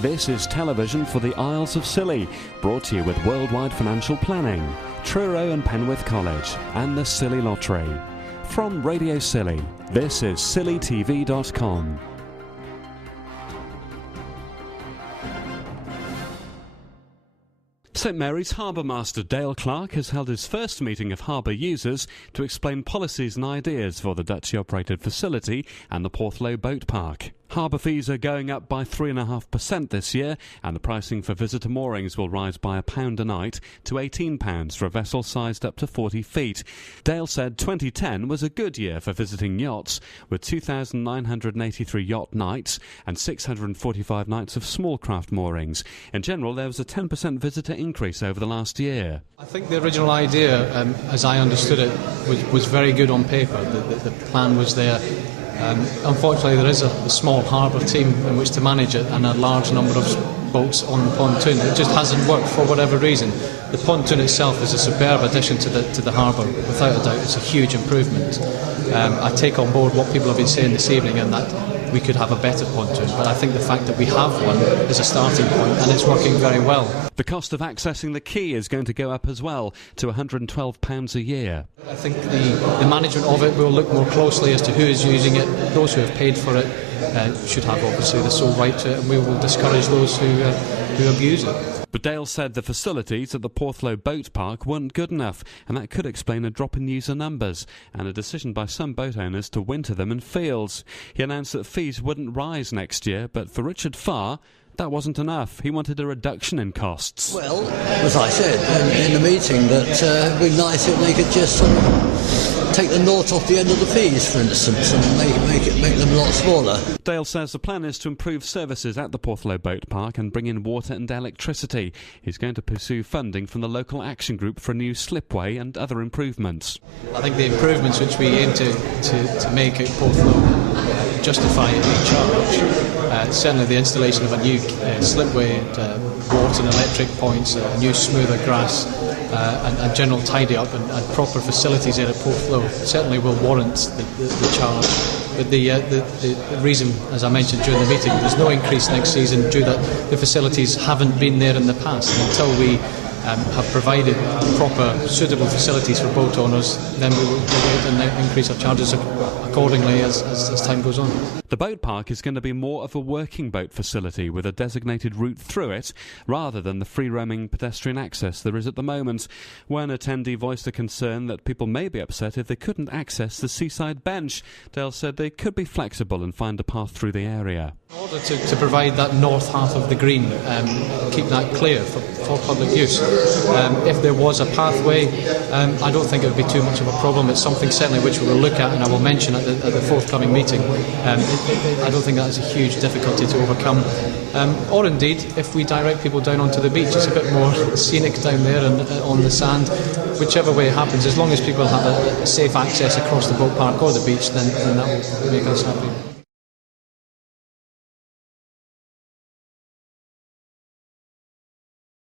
This is television for the Isles of Scilly, brought to you with Worldwide Financial Planning, Truro and Penwith College, and the Scilly Lottery. From Radio Scilly, this is scillytv.com. St Mary's Harbourmaster Dale Clark has held his first meeting of harbour users to explain policies and ideas for the Dutch-operated facility and the Porthloo boat park. Harbour fees are going up by 3.5% this year, and the pricing for visitor moorings will rise by £1 a night to £18 for a vessel sized up to 40 feet. Dale said 2010 was a good year for visiting yachts, with 2,983 yacht nights and 645 nights of small craft moorings. In general, there was a 10% visitor increase over the last year. I think the original idea, as I understood it, was very good on paper. The plan was there. Unfortunately, there is a small harbour team in which to manage it and a large number of boats on the pontoon. It just hasn't worked for whatever reason. The pontoon itself is a superb addition to the harbour. Without a doubt, it's a huge improvement. I take on board what people have been saying this evening, and that we could have a better pontoon, but I think the fact that we have one is a starting point, and it's working very well. The cost of accessing the quay is going to go up as well, to £112 a year. I think the management of it will look more closely as to who is using it. Those who have paid for it should have obviously the sole right to it, and we will discourage those who abuse it. But Dale said the facilities at the Porthloo boat park weren't good enough, and that could explain a drop in user numbers and a decision by some boat owners to winter them in fields. He announced that fees wouldn't rise next year, but for Richard Farr, that wasn't enough. He wanted a reduction in costs. Well, as I said in the meeting, that it would be nice if they could just sort of take the nought off the end of the fees, for instance, and make them a lot smaller. Dale says the plan is to improve services at the Porthloo boat park and bring in water and electricity. He's going to pursue funding from the local action group for a new slipway and other improvements. I think the improvements which we aim to make at Porthloo justify a charge. Certainly the installation of a new slipway, water and electric points, new smoother grass, and general tidy up and proper facilities there at Porthloo certainly will warrant the charge. But the reason, as I mentioned during the meeting, there's no increase next season due that the facilities haven't been there in the past. And until we have provided proper, suitable facilities for boat owners, then we will increase our charges accordingly as time goes on. The boat park is going to be more of a working boat facility with a designated route through it, rather than the free-roaming pedestrian access there is at the moment. One attendee voiced a concern that people may be upset if they couldn't access the seaside bench. Dale said they could be flexible and find a path through the area. In order to provide that north half of the green, keep that clear for public use. If there was a pathway, I don't think it would be too much of a problem. It's something certainly which we will look at, and I will mention at the forthcoming meeting. I don't think that is a huge difficulty to overcome. Or indeed, if we direct people down onto the beach, it's a bit more scenic down there and on the sand. Whichever way it happens, as long as people have a safe access across the boat park or the beach, then that will make us happy.